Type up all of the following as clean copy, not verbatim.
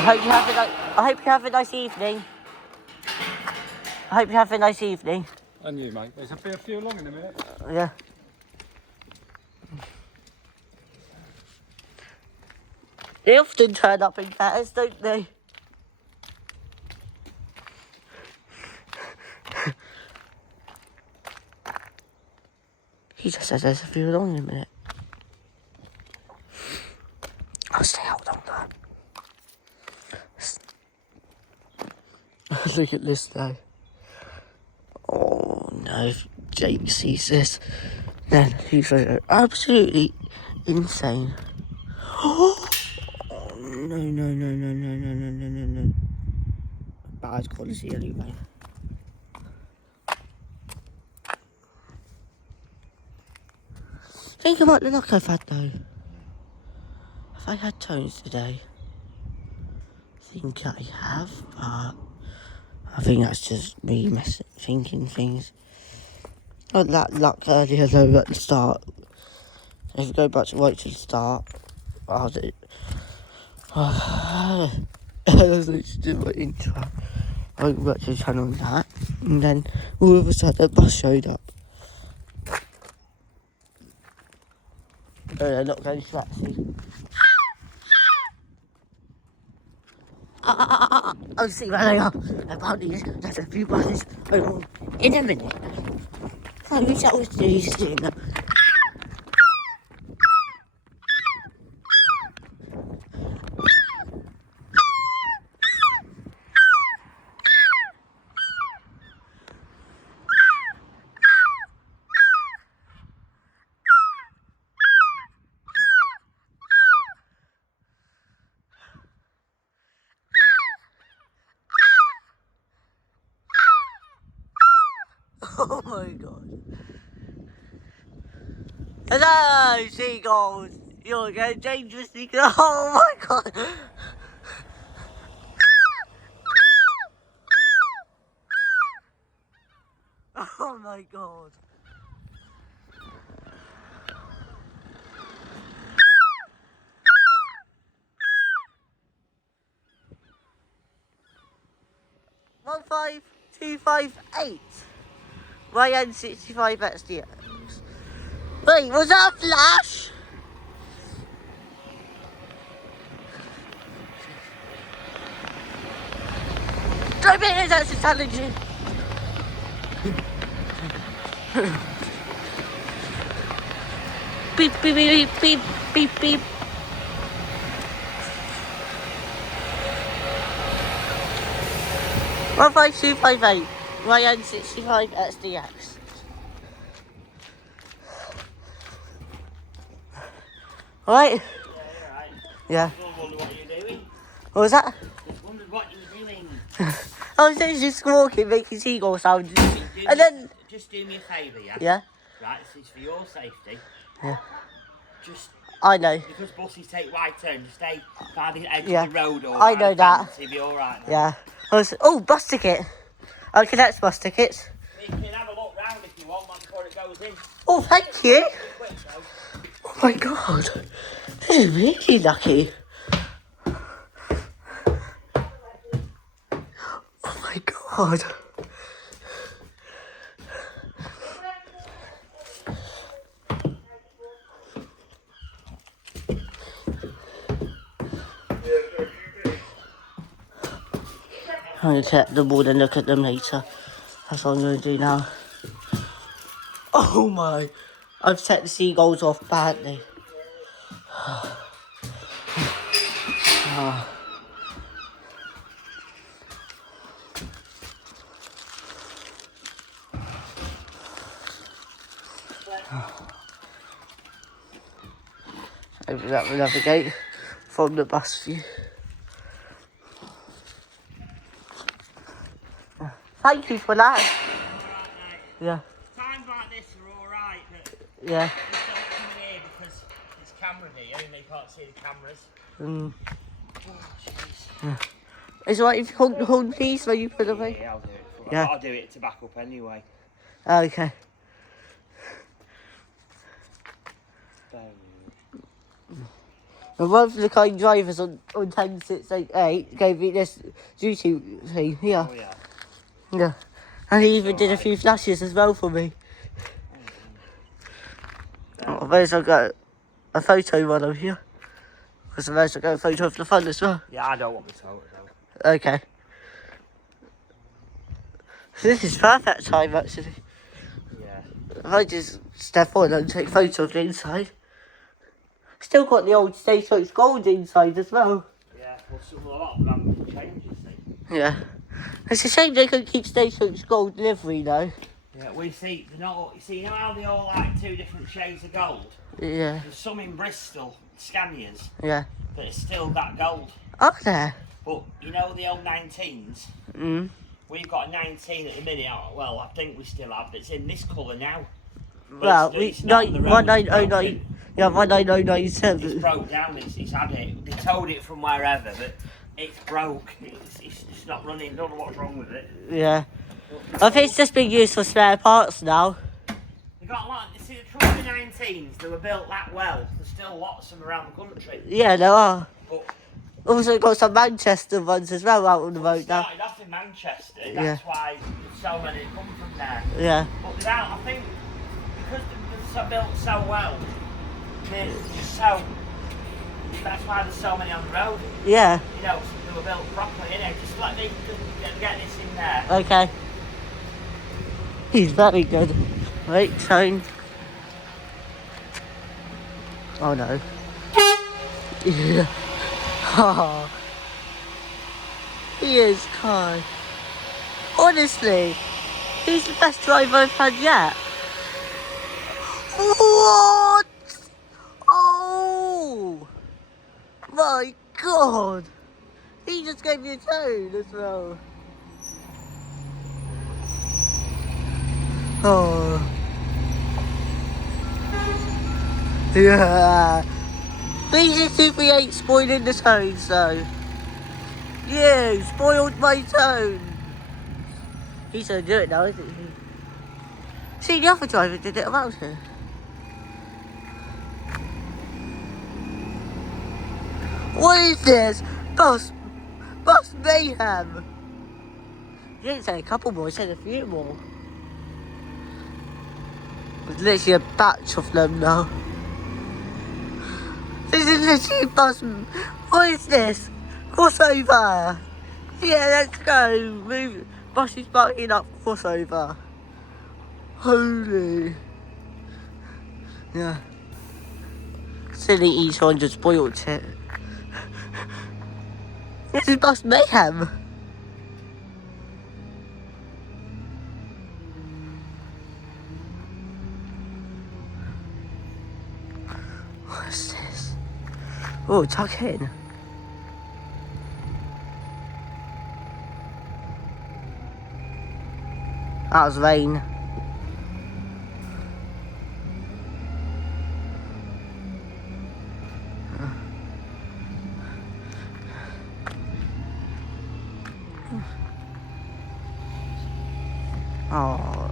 I hope you have a nice evening. I hope you have a nice evening. And you, mate. There's a few along in a minute. Yeah. They often turn up in catters, don't they? He just said there's a few along in a minute. I'll stay out longer. Look at this though. Oh no, if Jake sees this, then he's going to go absolutely insane. Oh no. Bad quality anyway. Think about the luck I've had though. Have I had tones today? I think I have, but I think that's just me thinking things. Not that luck earlier though at the start. If you go back to right to the start, I did. I was literally my intro. I went back to the channel on that, and then all of a sudden the bus showed up. They're not going to taxi. I'll see where they are. Apparently, there's a few buses along in a minute. I wish I was doing them. Oh my god. Hello, seagulls. You're going dangerously. Oh my god. Oh my god. One 5258. YN65 XDX. Wait, was that a flash? Don't make it that's challenging. Beep, beep, beep, beep, beep, beep. One 5258. YN65 XDX. Alright? Yeah. I wonder what you're doing. What was that? Just wondered what you're doing. I was just squawking, making seagull sounds. And then... Just do me a favour, yeah? Yeah? Right, this is for your safety. Yeah. Just... I know. Because buses take wide turns, just stay by the edge Yeah. of the road or I know that. You'll be alright now. Yeah. Oh, bus ticket. Okay, that's bus tickets. You can have a look round if you want before it goes in. Oh, thank you. Quick, though. Oh my god. This is really lucky. Oh my god. I'm going to take the board and look at them later. That's what I'm going to do now. Oh my. I've set the seagulls off badly. Open up another gate from the bus view. Thank you for that. Alright, mate. Yeah. Times like this are alright, but Yeah. just don't come in here because there's camera here and they can't see the cameras. Oh, jeez. Is it right if you hold these when you put them away? Yeah, I'll do it. Yeah. I'll do it to back up anyway. Okay. And one of the kind drivers on 10688 gave me this duty thing here. Oh, yeah. Yeah. And he even did a few flashes as well for me. I may as well get a photo one of here. Because I may as well get a photo of the fun as well. Yeah, I don't want the photo though. Okay. So this is perfect time actually. Yeah. If I just step on and take photos of the inside. Still got the old Seagulls gold inside as well. Yeah, well, a lot of them haven't changed, you see. Yeah. It's a shame they couldn't keep Seagulls gold livery though. Yeah, we see, you know how they all like 2 different shades of gold? Yeah. There's some in Bristol, Scanias, Yeah. that it's still that gold. Are there? But you know the old 19s? We've got a 19 at the minute. Well, I think we still have. It's in this colour now. But Well, it's not on the road, 1909. Yeah, 1997. It's broke down. It's had it. They towed it from wherever, but it's broke. It's not running. Don't know what's wrong with it. Yeah. I think it's just being used for spare parts now. They got a lot. See, the trouble with the 19s, they were built that well. There's still lots of them around the country. Yeah, there are. But Also got some Manchester ones as well out on the road now. started off in Manchester. Yeah. That's why so many come from there. Yeah. But without, I think, because they're built so well, they're just so. That's why there's so many on the road. Yeah. You know, they were built properly, innit? Just let me get this in there. Okay. He's very good. Right, tone. Oh no. Yeah. Oh. He is kind. Honestly, he's the best driver I've had yet. What? Oh! My God! He just gave me a tone as well. Oh. Yeah. These 238 spoiling the tones though. You spoiled my tone. He's gonna do it now, isn't he? See, the other driver did it around here. What is this? Bus mayhem. You didn't say a couple more, you said a few more. There's literally a batch of them now. This is literally bus. What is this? Crossover. Yeah, let's go. Move. Bus is backing up crossover. Holy. Yeah. Silly E200 spoiled it. This is bus mayhem. What's this? Oh, tuck in. That was rain. Oh,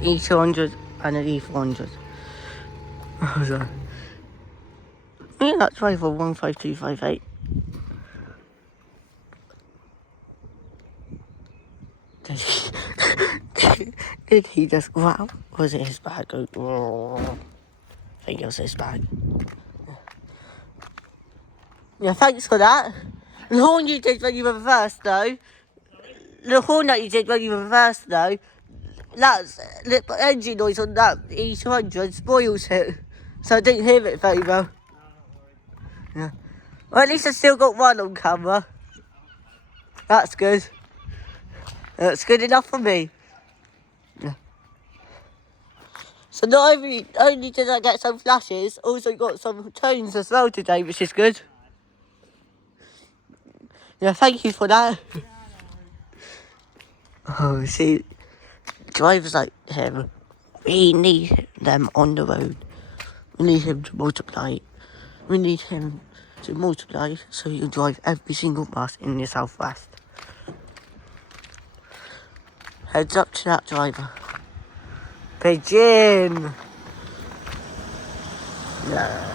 E200 and an E400. Oh, sorry. Yeah, that's driver 15258. Did he just go out? Or was it his bag? I think it was his bag. Yeah, thanks for that. The horn you did when you reversed though. The horn that you did when you reversed though. That's the engine noise on that E200 spoils it. So I didn't hear it very well. Yeah. Well, at least I still got one on camera. That's good. That's good enough for me. Yeah. So not only did I get some flashes, also got some tones as well today, which is good. Yeah, thank you for that. Oh, see, drivers like him, we need them on the road. We need him to multiply. We need him to multiply so he can drive every single bus in the southwest. Heads up to that driver. Pigeon! No.